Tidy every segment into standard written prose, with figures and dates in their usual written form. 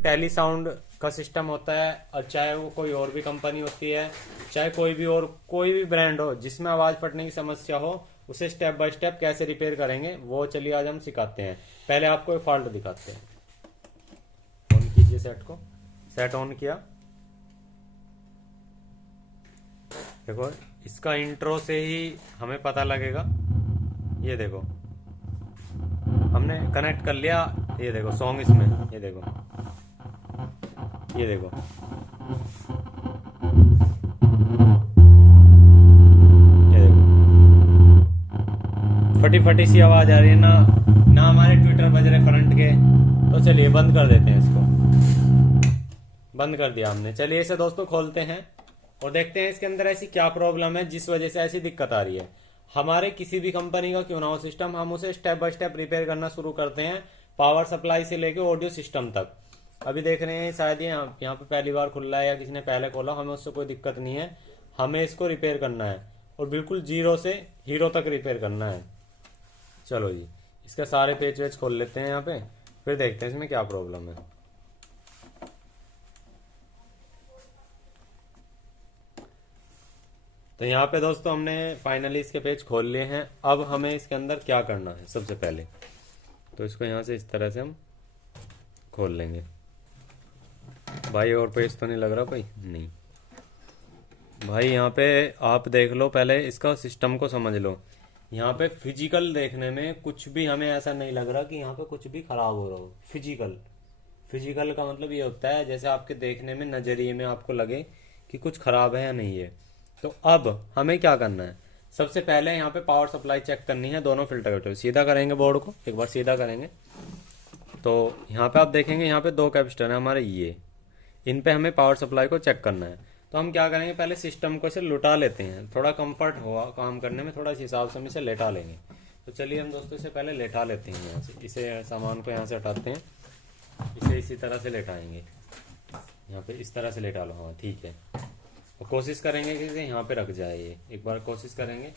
Tele sound का system होता है, और चाहे वो कोई और भी कंपनी होती है, चाहे कोई भी ब्रांड हो जिसमें आवाज फटने की समस्या हो, उसे स्टेप बाय स्टेप कैसे रिपेयर करेंगे वो चलिए आज हम सिखाते हैं। पहले आपको एक फॉल्ट दिखाते हैं। ऑन कीजिए सेट को। सेट ऑन किया। देखो इसका इंट्रो से ही हमें पता लगेगा। ये देखो हमने कनेक्ट कर लिया। ये देखो सॉन्ग इसमें, ये देखो, ये देखो, ये देखो फटी फटी सी आवाज आ रही है ना, ना हमारे ट्विटर बज रहे फ्रंट के। तो चलिए बंद कर देते हैं इसको। बंद कर दिया हमने। चलिए इसे दोस्तों खोलते हैं और देखते हैं इसके अंदर ऐसी क्या प्रॉब्लम है जिस वजह से ऐसी दिक्कत आ रही है। हमारे किसी भी कंपनी का क्यों ना हो सिस्टम, हम उसे स्टेप बाय स्टेप रिपेयर करना शुरू करते हैं, पावर सप्लाई से लेके ऑडियो सिस्टम तक। अभी देख रहे हैं शायद यहाँ पे पहली बार खुल रहा है या किसी ने पहले खोला, हमें उससे कोई दिक्कत नहीं है। हमें इसको रिपेयर करना है और बिल्कुल जीरो से हीरो तक रिपेयर करना है। चलो जी, इसके सारे पेज वेज खोल लेते हैं यहाँ पे, फिर देखते हैं इसमें क्या प्रॉब्लम है। तो यहाँ पे दोस्तों हमने फाइनली इसके पेज खोल लिए हैं। अब हमें इसके अंदर क्या करना है सबसे पहले, तो इसको यहाँ से इस तरह से हम खोल लेंगे। भाई और पेज तो नहीं लग रहा कोई? नहीं भाई, यहाँ पे आप देख लो, पहले इसका सिस्टम को समझ लो। यहाँ पे फिजिकल देखने में कुछ भी हमें ऐसा नहीं लग रहा कि यहाँ पे कुछ भी खराब हो रहा हो। फिजिकल का मतलब ये होता है जैसे आपके देखने में, नजरिए में आपको लगे कि कुछ खराब है या नहीं है। तो अब हमें क्या करना है, सबसे पहले यहाँ पे पावर सप्लाई चेक करनी है। दोनों फिल्टर सीधा करेंगे, बोर्ड को एक बार सीधा करेंगे तो यहाँ पे आप देखेंगे यहाँ पे दो कैपेसिटर है हमारे, ये इन पे हमें पावर सप्लाई को चेक करना है। तो हम क्या करेंगे, पहले सिस्टम को इसे लुटा लेते हैं, थोड़ा कंफर्ट होगा काम करने में, थोड़ा इस हिसाब से हम इसे लेटा लेंगे। तो चलिए हम दोस्तों इसे पहले लेटा लेते हैं यहाँ से। इसे सामान को यहाँ से हटाते हैं, इसे इसी तरह से लेटाएंगे। यहाँ पे इस तरह से लेटा लो, हाँ ठीक है। और कोशिश करेंगे कि इसे यहाँ पे रख जाए। ये एक बार कोशिश करेंगे,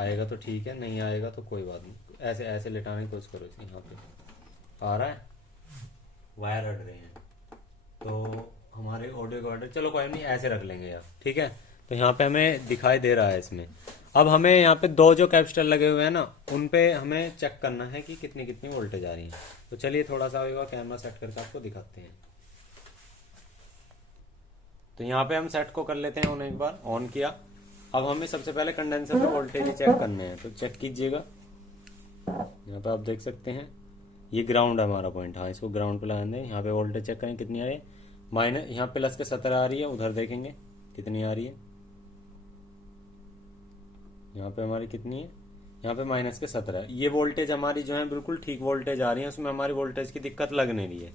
आएगा तो ठीक है, नहीं आएगा तो कोई बात नहीं। ऐसे ऐसे लेटाने की कोशिश करो इसे। यहाँ पे आ रहा है, वायर अड़ रहे हैं तो हमारे ऑडियो का ऑर्डर, चलो कोई नहीं, ऐसे रख लेंगे यार, ठीक है। तो यहाँ पे हमें दिखाई दे रहा है इसमें। अब हमें यहाँ पे दो जो कैपेसिटर लगे हुए हैं ना, उन पे हमें चेक करना है कि कितनी कितनी वोल्टेज आ रही है। तो चलिए थोड़ा सा कैमरा सेट करके आपको दिखाते हैं। तो यहाँ पे हम सेट को कर लेते हैं ऑन, एक बार ऑन किया। अब हमें सबसे पहले कंडेंसर पे वोल्टेज ही चेक करने हैं, तो चेक कीजिएगा। यहाँ पे आप देख सकते हैं ये ग्राउंड है हमारा पॉइंट, हाँ इसको ग्राउंड पे लगाने दें। यहाँ पे वोल्टेज चेक करें कितनी आ रही है, माइनस, यहाँ प्लस के 17 आ रही है, उधर देखेंगे कितनी आ रही है। यहाँ पे हमारी कितनी है, यहाँ पे माइनस के 17। ये वोल्टेज हमारी जो है बिल्कुल ठीक वोल्टेज आ रही है, उसमें हमारी वोल्टेज की दिक्कत लग नहीं रही है।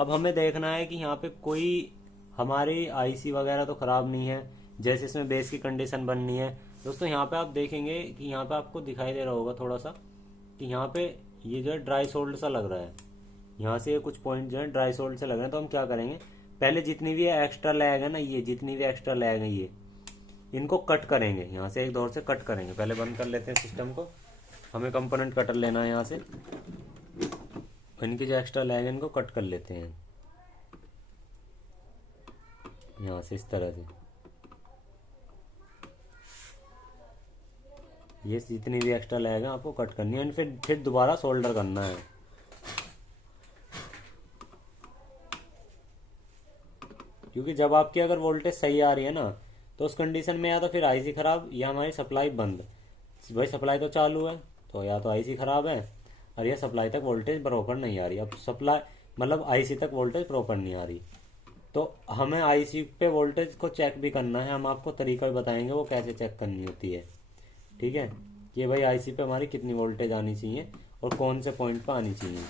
अब हमें देखना है कि यहाँ पे कोई हमारी आईसी वगैरह तो खराब नहीं है, जैसे इसमें बेस की कंडीशन बननी है। दोस्तों यहाँ पे आप देखेंगे कि यहाँ पे आपको दिखाई दे रहा होगा थोड़ा सा कि यहाँ पे ये जो है ड्राई सोल्ड सा लग रहा है। यहाँ से कुछ पॉइंट जो है ड्राई सोल्ड से लग रहे हैं। तो हम क्या करेंगे, पहले जितनी भी एक्स्ट्रा लैग है ना, ये जितनी भी एक्स्ट्रा लैग है ये, इनको कट करेंगे। यहाँ से एक दौर से कट करेंगे। पहले बंद कर लेते हैं सिस्टम को, हमें कंपोनेंट कटर लेना है यहाँ से। इनकी जो एक्स्ट्रा लैग है इनको कट कर लेते हैं यहाँ से इस तरह से। ये जितनी भी एक्स्ट्रा लैग है आपको कट करनी है, फिर दोबारा सोल्डर करना है। क्योंकि जब आपकी अगर वोल्टेज सही आ रही है ना, तो उस कंडीशन में या तो फिर आईसी खराब या हमारी सप्लाई बंद। भाई सप्लाई तो चालू है, तो या तो आईसी खराब है और या सप्लाई तक वोल्टेज प्रॉपर नहीं आ रही। अब सप्लाई मतलब आईसी तक वोल्टेज प्रॉपर नहीं आ रही, तो हमें आईसी पे वोल्टेज को चेक भी करना है। हम आपको तरीका भी बताएंगे वो कैसे चेक करनी होती है, ठीक है। कि भाई आईसी पे हमारी कितनी वोल्टेज आनी चाहिए और कौन से पॉइंट पे आनी चाहिए।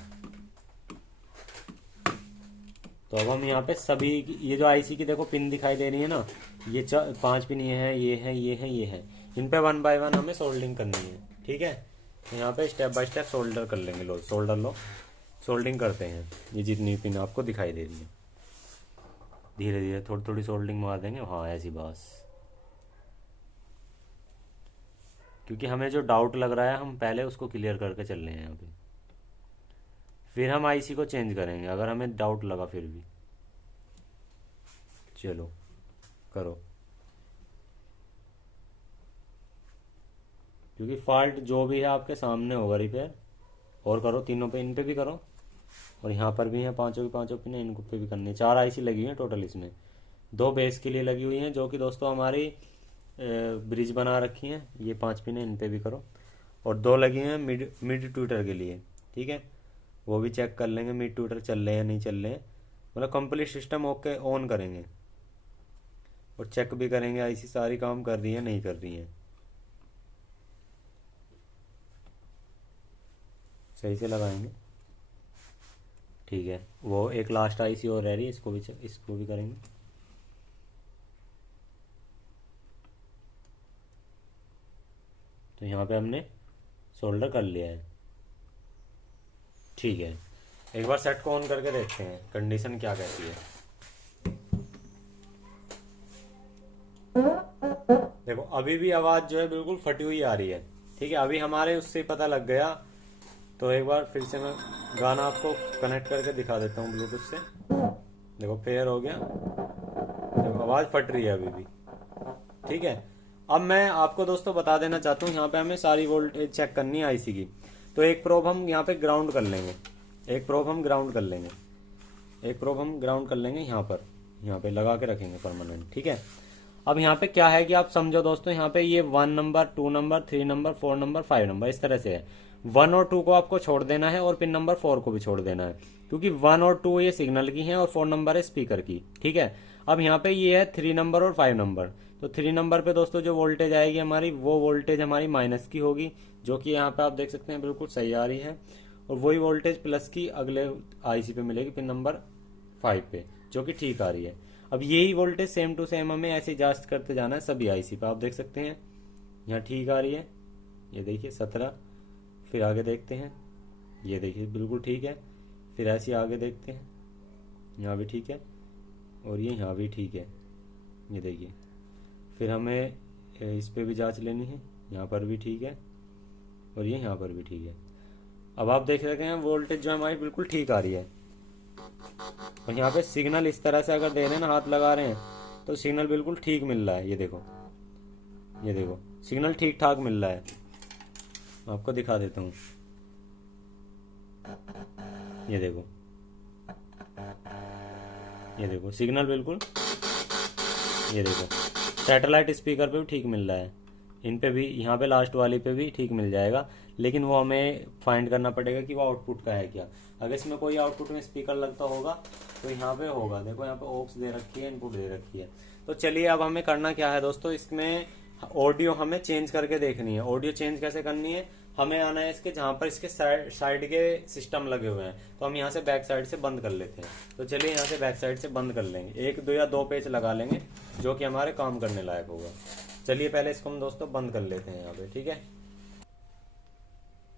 तो अब हम यहाँ पे सभी, ये जो आईसी की देखो पिन दिखाई दे रही है ना, ये 5 पिन, ये है, ये है, ये है, ये है। इन पे 1 बाय 1 हमें सोल्डिंग करनी है, ठीक है। तो यहाँ पे स्टेप बाय स्टेप सोल्डर कर लेंगे। लो सोल्डर लो, सोल्डिंग करते हैं। ये जितनी पिन आपको दिखाई दे रही है, धीरे धीरे थोड़ी थोड़ी सोल्डिंग मार देंगे, हाँ ऐसी बस। क्योंकि हमें जो डाउट लग रहा है हम पहले उसको क्लियर करके चल रहे हैं यहाँ पे, फिर हम आईसी को चेंज करेंगे अगर हमें डाउट लगा फिर भी। चलो करो, क्योंकि फॉल्ट जो भी है आपके सामने होगा रिपेयर। और करो तीनों पे, इन पे भी करो, और यहाँ पर भी है पांचों की पांचों पिन, इनको पे भी करनी है। 4 आईसी लगी हुई है टोटल इसमें, 2 बेस के लिए लगी हुई हैं जो कि दोस्तों हमारी ब्रिज बना रखी हैं। ये 5 पिन है, इन पे भी करो। और 2 लगी हैं मिड मिड ट्यूटर के लिए, ठीक है, वो भी चेक कर लेंगे मिड ट्यूटर चल रहे हैं या नहीं चल रहे हैं, मतलब कंप्लीट सिस्टम ओके ऑन करेंगे और चेक भी करेंगे आईसी सारी काम कर रही है नहीं कर रही है, सही से लगाएंगे। ठीक है, वो एक लास्ट आईसी और रह रही है, इसको भी करेंगे। तो यहाँ पे हमने सोल्डर कर लिया है। ठीक है, एक बार सेट को ऑन करके देखते हैं कंडीशन क्या कहती है। देखो अभी भी आवाज जो है बिल्कुल फटी हुई आ रही है। ठीक है, अभी हमारे उससे पता लग गया। तो एक बार फिर से मैं गाना आपको कनेक्ट करके दिखा देता हूँ ब्लूटूथ से। देखो पेयर हो गया, देखो आवाज फट रही है अभी भी। ठीक है, अब मैं आपको दोस्तों बता देना चाहता हूँ, यहाँ पे हमें सारी वोल्टेज चेक करनी है आईसी की। तो एक प्रोब हम यहाँ पे ग्राउंड कर लेंगे, एक प्रोब हम ग्राउंड कर लेंगे, एक प्रोब हम ग्राउंड कर लेंगे यहाँ पे लगा के रखेंगे परमानेंट। ठीक है, अब यहाँ पे क्या है कि आप समझो दोस्तों, यहाँ पे ये 1 number, 2 number, 3 number, 4 number, 5 number इस तरह से है। 1 और 2 को आपको छोड़ देना है और पिन नंबर 4 को भी छोड़ देना है, क्योंकि 1 और 2 ये सिग्नल की हैं और 4 नंबर है स्पीकर की। ठीक है, अब यहाँ पे ये है 3 नंबर और 5 नंबर। तो 3 नंबर पे दोस्तों जो वोल्टेज आएगी हमारी, वो वोल्टेज हमारी माइनस की होगी, जो कि यहाँ पे आप देख सकते हैं बिल्कुल सही आ रही है। और वही वोल्टेज प्लस की अगले आईसी पे मिलेगी पिन नंबर 5 पे, जो कि ठीक आ रही है। अब यही वोल्टेज सेम टू सेम हमें ऐसे जांच करते जाना है सभी आईसी पे। आप देख सकते हैं यहाँ ठीक आ रही है, ये देखिए 17। फिर आगे देखते हैं, ये देखिए बिल्कुल ठीक है। फिर ऐसे आगे देखते हैं, यहाँ भी ठीक है और ये यहाँ भी ठीक है, ये देखिए। फिर हमें इस पे भी जांच लेनी है, यहाँ पर भी ठीक है और ये यहाँ पर भी ठीक है। अब आप देख सकते हैं वोल्टेज जो हमारी बिल्कुल ठीक आ रही है। और यहाँ पे सिग्नल इस तरह से अगर दे रहे हैं ना, हाथ लगा रहे हैं, तो सिग्नल बिल्कुल ठीक मिल रहा है। ये देखो, ये देखो सिग्नल ठीक ठाक मिल रहा है। आपको दिखा देता हूँ, ये देखो, ये देखो सिग्नल बिल्कुल, ये देखो सैटेलाइट स्पीकर पे भी ठीक मिल रहा है, इन पे भी, यहाँ पे लास्ट वाली पे भी ठीक मिल जाएगा। लेकिन वो हमें फाइंड करना पड़ेगा कि वो आउटपुट का है क्या। अगर इसमें कोई आउटपुट में स्पीकर लगता होगा तो यहाँ पे होगा, देखो यहाँ पे ऑक्स दे रखी है, इनपुट दे रखी है। तो चलिए अब हमें करना क्या है दोस्तों, इसमें ऑडियो हमें चेंज करके देखनी है। ऑडियो चेंज कैसे करनी है, हमें आना है इसके जहाँ पर इसके साइड के सिस्टम लगे हुए हैं। तो हम यहाँ से बैक साइड से बंद कर लेते हैं। तो चलिए यहाँ से बैक साइड से बंद कर लेंगे, 1 2 या 2 पेच लगा लेंगे जो कि हमारे काम करने लायक होगा। चलिए पहले इसको हम दोस्तों बंद कर लेते हैं यहाँ पे। ठीक है,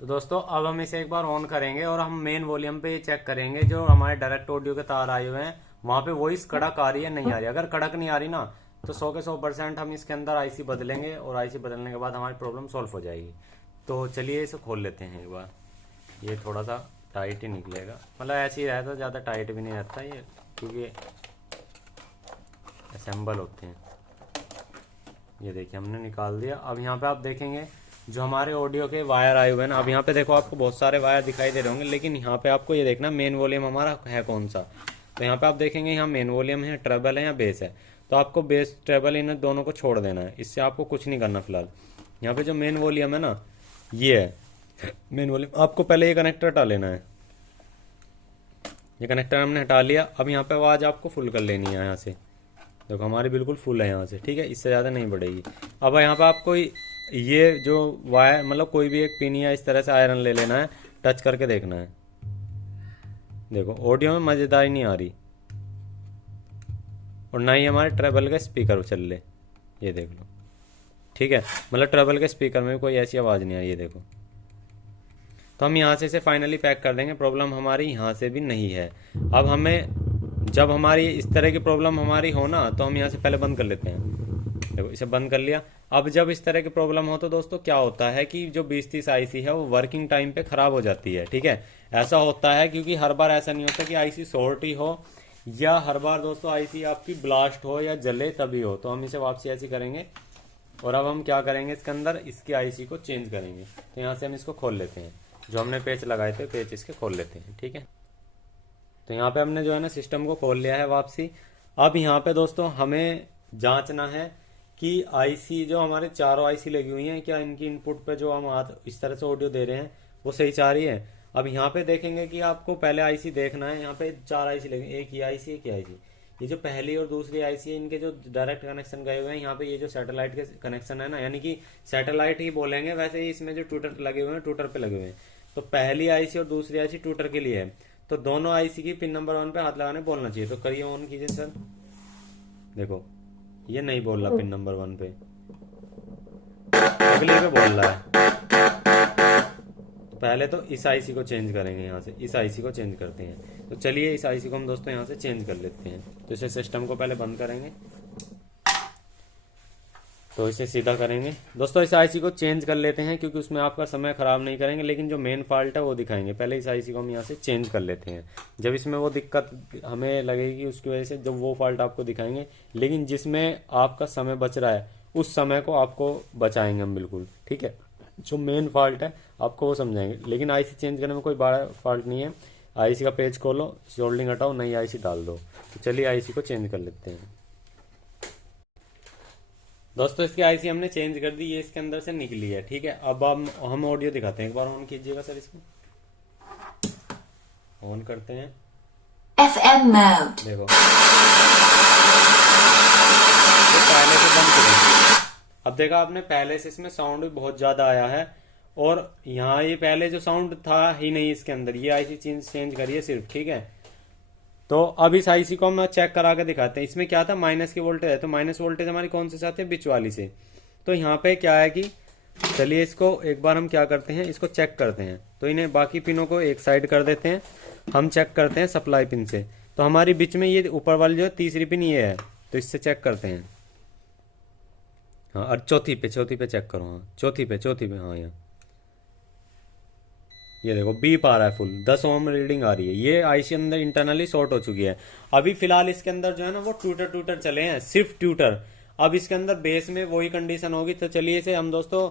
तो दोस्तों अब हम इसे एक बार ऑन करेंगे और हम मेन वॉल्यूम पे चेक करेंगे जो हमारे डायरेक्ट ऑडियो के तार आए हुए हैं वहां पे वॉइस कड़क आ रही है नहीं आ रही। अगर कड़क नहीं आ रही ना, तो 100 के 100% हम इसके अंदर आईसी बदलेंगे और आईसी बदलने के बाद हमारी प्रॉब्लम सॉल्व हो जाएगी। तो चलिए इसे खोल लेते हैं एक बार। ये थोड़ा सा टाइट ही निकलेगा, मतलब ऐसे ही रहता, ज़्यादा टाइट भी नहीं रहता ये, क्योंकि असेंबल होते हैं। ये देखिए हमने निकाल दिया। अब यहाँ पे आप देखेंगे जो हमारे ऑडियो के वायर आए हुए हैं ना, अब यहाँ पे देखो आपको बहुत सारे वायर दिखाई दे रहे होंगे, लेकिन यहाँ पे आपको ये देखना मेन वॉल्यूम हमारा है कौन सा। तो यहाँ पे आप देखेंगे यहाँ मेन वॉल्यूम है, ट्रेबल है या बेस है। तो आपको बेस ट्रेबल इन दोनों को छोड़ देना है, इससे आपको कुछ नहीं करना फिलहाल। यहाँ पे जो मेन वॉल्यूम है ना, ये है मेन वॉल्यूम। आपको पहले ये कनेक्टर हटा लेना है, ये कनेक्टर हमने हटा लिया। अब यहाँ पे आवाज़ आपको फुल कर लेनी है यहाँ से, देखो हमारी बिल्कुल फुल है यहाँ से। ठीक है, इससे ज़्यादा नहीं बढ़ेगी। अब यहाँ पे आपको ये जो वायर, मतलब कोई भी एक पिन या इस तरह से आयरन ले लेना है, टच करके देखना है। देखो ऑडियो में मज़ेदारी नहीं आ रही और ना ही हमारे ट्रेबल के स्पीकर चल ले, ये देख लो। ठीक है, मतलब ट्रेबल के स्पीकर में भी कोई ऐसी आवाज़ नहीं आ रही है, देखो। तो हम यहाँ से इसे फाइनली पैक कर देंगे, प्रॉब्लम हमारी यहाँ से भी नहीं है। अब हमें जब हमारी इस तरह की प्रॉब्लम हमारी हो ना, तो हम यहाँ से पहले बंद कर लेते हैं। देखो इसे बंद कर लिया। अब जब इस तरह की प्रॉब्लम हो तो दोस्तों क्या होता है कि जो 2030 आईसी है वो वर्किंग टाइम पे ख़राब हो जाती है। ठीक है, ऐसा होता है क्योंकि हर बार ऐसा नहीं होता कि आईसी शॉर्ट ही हो या हर बार दोस्तों आईसी आपकी ब्लास्ट हो या जले तभी हो, तो हम इसे वापसी ऐसी करेंगे। और अब हम क्या करेंगे, इसके अंदर इसकी आईसी को चेंज करेंगे। तो यहाँ से हम इसको खोल लेते हैं, जो हमने पेच लगाए थे पेच इसके खोल लेते हैं, ठीक है। तो यहाँ पे हमने जो है ना सिस्टम को खोल लिया है वापसी। अब यहाँ पे दोस्तों हमें जांचना है कि आईसी जो हमारे चारों आईसी लगी हुई हैं, क्या इनकी इनपुट पे जो हम इस तरह से ऑडियो दे रहे हैं वो सही जा रही है। अब यहाँ पे देखेंगे कि आपको पहले आईसी देखना है, यहाँ पे 4 आईसी लगे, एक ही आईसी एक ही आईसी। ये जो पहली और दूसरी आईसी है इनके जो डायरेक्ट कनेक्शन गए हुए हैं, यहाँ पे ये जो सैटेलाइट के कनेक्शन है ना, यानी कि सैटेलाइट ही बोलेंगे, वैसे ही इसमें जो ट्विटर लगे हुए हैं ट्विटर पे लगे हुए हैं। तो पहली आईसी और दूसरी आईसी ट्विटर के लिए है। तो दोनों आईसी की पिन नंबर 1 पे हाथ लगाने बोलना चाहिए। तो करिए, ऑन कीजिए सर। देखो ये नहीं बोल रहा पिन नंबर 1 पे, अगले पे बोल रहा है। पहले तो इस आईसी को चेंज करेंगे, यहाँ से इस आईसी को चेंज करते हैं। तो चलिए इस आईसी को हम दोस्तों यहाँ से चेंज कर लेते हैं। तो इसे सिस्टम को पहले बंद करेंगे, तो इसे सीधा करेंगे दोस्तों। इस आईसी को चेंज कर लेते हैं क्योंकि उसमें आपका समय खराब नहीं करेंगे, लेकिन जो मेन फॉल्ट है वो दिखाएंगे। पहले इस आईसी को हम यहाँ से चेंज कर लेते हैं। जब इसमें वो दिक्कत हमें लगेगी उसकी वजह से जब वो फॉल्ट आपको दिखाएंगे, लेकिन जिसमें आपका समय बच रहा है उस समय को आपको बचाएंगे हम बिल्कुल, ठीक है। जो मेन फॉल्ट है आपको वो समझाएंगे, लेकिन आईसी चेंज करने में कोई बड़ा फॉल्ट नहीं है। आईसी का पेज खोलो, सोल्डिंग हटाओ, नई आईसी डाल दो। तो चलिए आईसी को चेंज कर लेते हैं दोस्तों। इसकी आईसी हमने चेंज कर दी, ये इसके अंदर से निकली है, ठीक है। अब हम ऑडियो दिखाते हैं, एक बार ऑन कीजिएगा सर। इसको ऑन करते हैं, FM mode। देखो तो पहले से बंद करें। अब देखा आपने, पहले से इसमें साउंड भी बहुत ज्यादा आया है, और यहाँ ये पहले जो साउंड था ही नहीं इसके अंदर, ये आईसी चेंज करिए सिर्फ, ठीक है। तो अब इस आईसी को हम चेक करा के दिखाते हैं। इसमें क्या था, माइनस की वोल्टेज है, तो माइनस वोल्टेज हमारी कौन से साथ है, बीच वाली से। तो यहाँ पे क्या है कि चलिए इसको एक बार हम क्या करते हैं, इसको चेक करते हैं। तो इन्हें बाकी पिनों को एक साइड कर देते हैं, हम चेक करते हैं सप्लाई पिन से। तो हमारी बीच में ये ऊपर वाली जो तीसरी पिन ये है, तो इससे चेक करते हैं। हाँ, और चौथी पे चेक करो। हाँ चौथी पे हाँ यहाँ ये देखो बीप आ रहा है, फुल 10 ओम रीडिंग आ रही है। ये आईसी अंदर इंटरनली शॉर्ट हो चुकी है। अभी फिलहाल इसके अंदर जो है ना वो ट्यूटर चले हैं, सिर्फ ट्यूटर। अब इसके अंदर बेस में वही कंडीशन होगी। तो चलिए इसे हम दोस्तों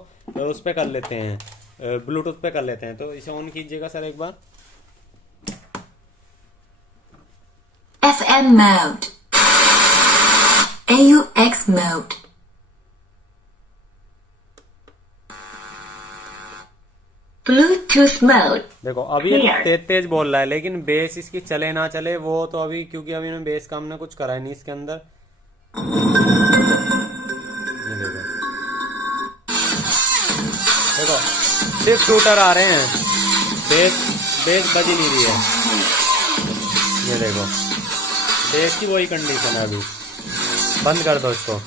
उस पर कर लेते हैं, ब्लूटूथ पे कर लेते हैं। तो इसे ऑन कीजिएगा सर एक बार। FM mode। AUX mode। Bluetooth mode। देखो अभी ये तेज बोल रहा है, लेकिन बेस इसकी चले ना चले वो तो अभी, क्योंकि अभी मैं बेस का हमने कुछ करा है नहीं इसके अंदर। देखो सिर्फ शूटर आ रहे हैं, बेस बज ही नहीं रही है। ये देखो बेस की वही कंडीशन है। अभी बंद कर दो इसको।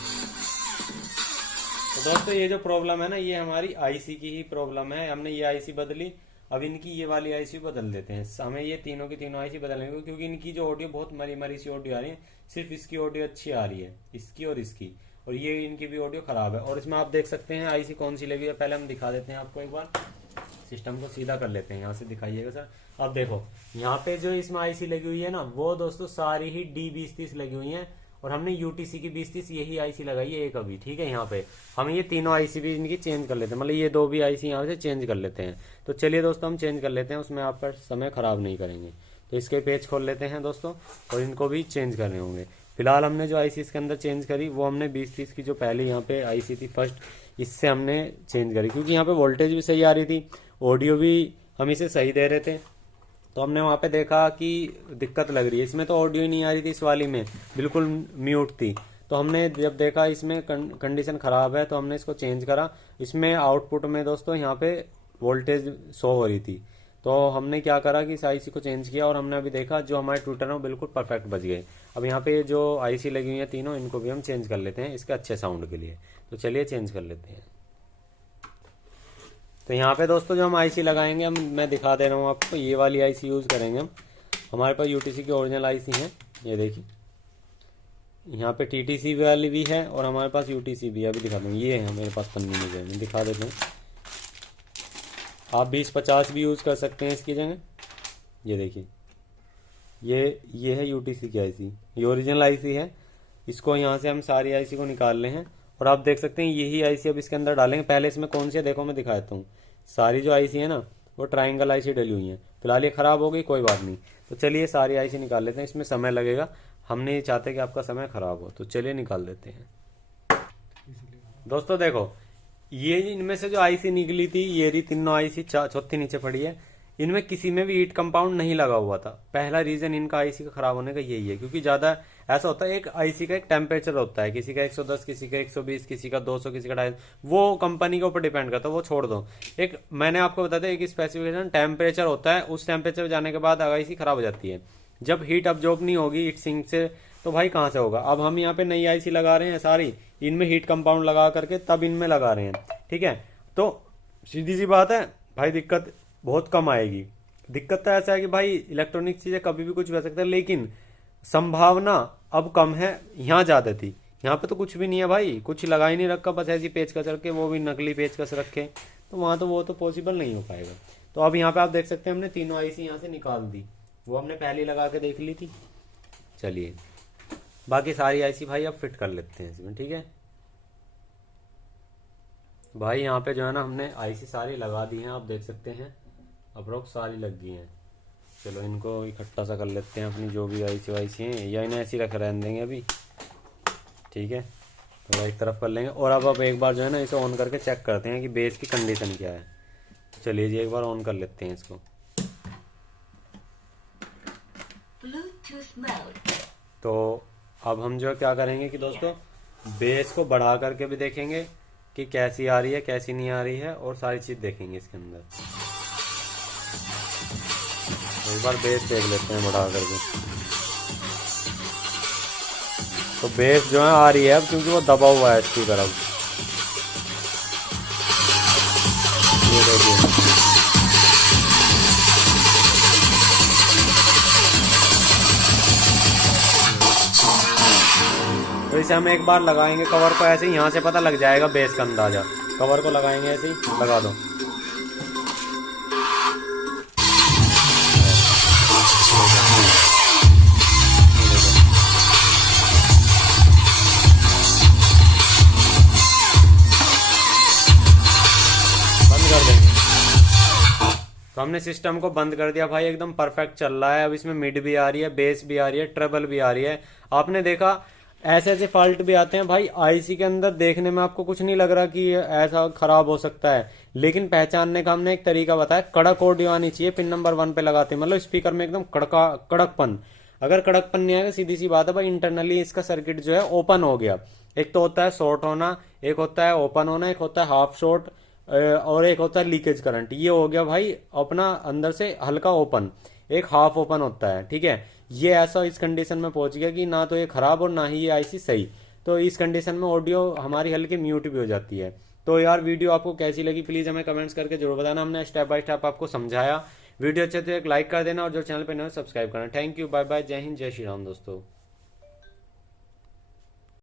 तो दोस्तों ये जो प्रॉब्लम है ना, ये हमारी आईसी की ही प्रॉब्लम है। हमने ये आईसी बदली, अब इनकी ये वाली आईसी बदल देते हैं। हमें ये तीनों की तीनों आईसी बदलेंगे, क्योंकि इनकी जो ऑडियो बहुत मरी मरी सी ऑडियो आ रही है। सिर्फ इसकी ऑडियो अच्छी आ रही है, इसकी और इसकी, और ये इनकी भी ऑडियो खराब है। और इसमें आप देख सकते हैं आईसी कौन सी लगी है, पहले हम दिखा देते हैं आपको। एक बार सिस्टम को सीधा कर लेते हैं, यहाँ से दिखाइएगा सर। अब देखो यहाँ पे जो इसमें आईसी लगी हुई है ना, वो दोस्तों सारी ही D2030 लगी हुई है, और हमने यूटीसी की 2030 यही आईसी लगाई है एक अभी, ठीक है। यहाँ पे हम ये तीनों आईसी भी इनकी चेंज कर लेते हैं, मतलब ये दो भी आईसी यहाँ से चेंज कर लेते हैं। तो चलिए दोस्तों हम चेंज कर लेते हैं, उसमें आपका समय खराब नहीं करेंगे। तो इसके पेज खोल लेते हैं दोस्तों, और इनको भी चेंज करने होंगे। फिलहाल हमने जो आईसी इसके अंदर चेंज करी, वो हमने 2030 की जो पहले यहाँ पे आईसी थी फर्स्ट, इससे हमने चेंज करी, क्योंकि यहाँ पे वोल्टेज भी सही आ रही थी, ऑडियो भी हम इसे सही दे रहे थे। तो हमने वहाँ पे देखा कि दिक्कत लग रही है, इसमें तो ऑडियो नहीं आ रही थी, इस वाली में बिल्कुल म्यूट थी। तो हमने जब देखा इसमें कंडीशन ख़राब है, तो हमने इसको चेंज करा। इसमें आउटपुट में दोस्तों यहाँ पे वोल्टेज शो हो रही थी, तो हमने क्या करा कि इस आईसी को चेंज किया, और हमने अभी देखा जो हमारे ट्विटर है वो बिल्कुल परफेक्ट बज गए। अब यहाँ पे जो आईसी लगी हुई है तीनों, इनको भी हम चेंज कर लेते हैं इसके अच्छे साउंड के लिए। तो चलिए चेंज कर लेते हैं। तो यहाँ पे दोस्तों जो हम आईसी लगाएंगे, मैं दिखा दे रहा हूँ आपको, ये वाली आईसी यूज़ करेंगे हम। हमारे पास यूटीसी की ओरिजिनल आईसी है, ये देखिए। यहाँ पे टीटीसी वाली भी है, और हमारे पास यूटीसी भी है। अभी दिखा दूँ, ये है मेरे पास पन्नी में, जो दिखा देते हैं। आप 2050 भी यूज़ कर सकते हैं इसकी जगह, ये देखिए। ये है यूटीसी की आईसी, ये ओरिजिनल आईसी है। इसको यहाँ से हम सारी आईसी को निकाल ले हैं और आप देख सकते हैं यही आईसी अब इसके अंदर डालेंगे। पहले इसमें कौन सी है देखो, मैं दिखाता हूँ। सारी जो आईसी है ना वो ट्राइंगल आईसी डली हुई है। फिलहाल ये खराब हो गई, कोई बात नहीं। तो चलिए सारी आईसी निकाल लेते हैं, इसमें समय लगेगा, हम नहीं चाहते कि आपका समय खराब हो, तो चलिए निकाल देते हैं। दोस्तों देखो, ये इनमें से जो आईसी निकली थी ये रही तीनों आईसी, चौथी नीचे पड़ी है। इनमें किसी में भी हीट कंपाउंड नहीं लगा हुआ था। पहला रीजन इनका आईसी का खराब होने का यही है, क्योंकि ज्यादा ऐसा होता है, एक आईसी का एक टेम्परेचर होता है, किसी का 110, किसी का 120, किसी का 200, किसी का 250, वो कंपनी के ऊपर डिपेंड करता है, वो छोड़ दो। एक मैंने आपको बता दें, एक स्पेसिफिकेशन टेम्परेचर होता है, उस टेम्परेचर जाने के बाद आईसी खराब हो जाती है। जब हीट अब्जॉर्ब नहीं होगी हीट सिंक से, तो भाई कहां से होगा। अब हम यहाँ पे नई आईसी लगा रहे हैं सारी, इनमें हीट कंपाउंड लगा करके तब इनमें लगा रहे हैं, ठीक है। तो सीधी सी बात है भाई, दिक्कत बहुत कम आएगी। दिक्कत तो ऐसा है कि भाई इलेक्ट्रॉनिक चीजें कभी भी कुछ भी हो सकता है, लेकिन संभावना अब कम है, यहाँ ज्यादा थी। यहाँ पे तो कुछ भी नहीं है भाई, कुछ लगा ही नहीं रखा, बस ऐसी पेचकस रखे, वो भी नकली पेचकस रखे, तो वहां तो वो तो पॉसिबल नहीं हो पाएगा। तो अब यहाँ पे आप देख सकते हैं हमने तीनों आईसी यहाँ से निकाल दी, वो हमने पहले लगा के देख ली थी। चलिए बाकी सारी आईसी भाई अब फिट कर लेते हैं इसमें, ठीक है भाई। यहाँ पे जो है ना हमने आईसी सारी लगा दी हैं, आप देख सकते हैं अप्रोक्स सारी लग गई हैं। चलो इनको इकट्ठा सा कर लेते हैं, अपनी जो भी आईसी वाईसी हैं, या इन्हें ऐसी रख रहने देंगे अभी, ठीक है। तो एक तरफ कर लेंगे और अब एक बार जो है ना इसे ऑन करके चेक करते हैं कि बेस की कंडीशन क्या है। चलिए जी एक बार ऑन कर लेते हैं इसको। Bluetooth mode. तो अब हम जो है क्या करेंगे कि दोस्तों बेस को बढ़ा करके भी देखेंगे कि कैसी आ रही है कैसी नहीं आ रही है, और सारी चीज देखेंगे इसके अंदर। एक बार बेस देख लेते हैं बढ़ा करके। तो बेस जो है आ रही है अब, क्योंकि वो दबा हुआ है स्पीकर अब। ये देखिए तो इसे हम एक बार लगाएंगे कवर को, ऐसे ही यहाँ से पता लग जाएगा बेस का अंदाजा। कवर को लगाएंगे ऐसे ही, लगा दो। बंद कर देंगे। तो हमने सिस्टम को बंद कर दिया भाई, एकदम परफेक्ट चल रहा है। अब इसमें मिड भी आ रही है, बेस भी आ रही है, ट्रेबल भी आ रही है। आपने देखा ऐसे ऐसे फॉल्ट भी आते हैं भाई आईसी के अंदर, देखने में आपको कुछ नहीं लग रहा कि ऐसा खराब हो सकता है, लेकिन पहचानने का हमने एक तरीका बताया। कड़क ऑडियो आनी चाहिए पिन नंबर 1 पे लगाते, मतलब स्पीकर में एकदम कड़कपन। अगर कड़कपन नहीं आएगा, सीधी सी बात है भाई, इंटरनली इसका सर्किट जो है ओपन हो गया। एक तो होता है शॉर्ट होना, एक होता है ओपन होना, एक होता है हाफ शॉर्ट, और एक होता है लीकेज करंट। ये हो गया भाई अपना अंदर से हल्का ओपन, एक हाफ ओपन होता है, ठीक है। ये ऐसा इस कंडीशन में पहुंच गया कि ना तो ये खराब और ना ही ये आईसी सही। तो इस कंडीशन में ऑडियो हमारी हल्की म्यूट भी हो जाती है। तो यार वीडियो आपको कैसी लगी प्लीज हमें कमेंट्स करके जरूर बताना। हमने स्टेप बाय स्टेप आपको समझाया। वीडियो अच्छे तो एक लाइक कर देना, और जो चैनल पे नए सब्सक्राइब करना। थैंक यू, बाय बाय, जय हिंद, जय श्री राम दोस्तों।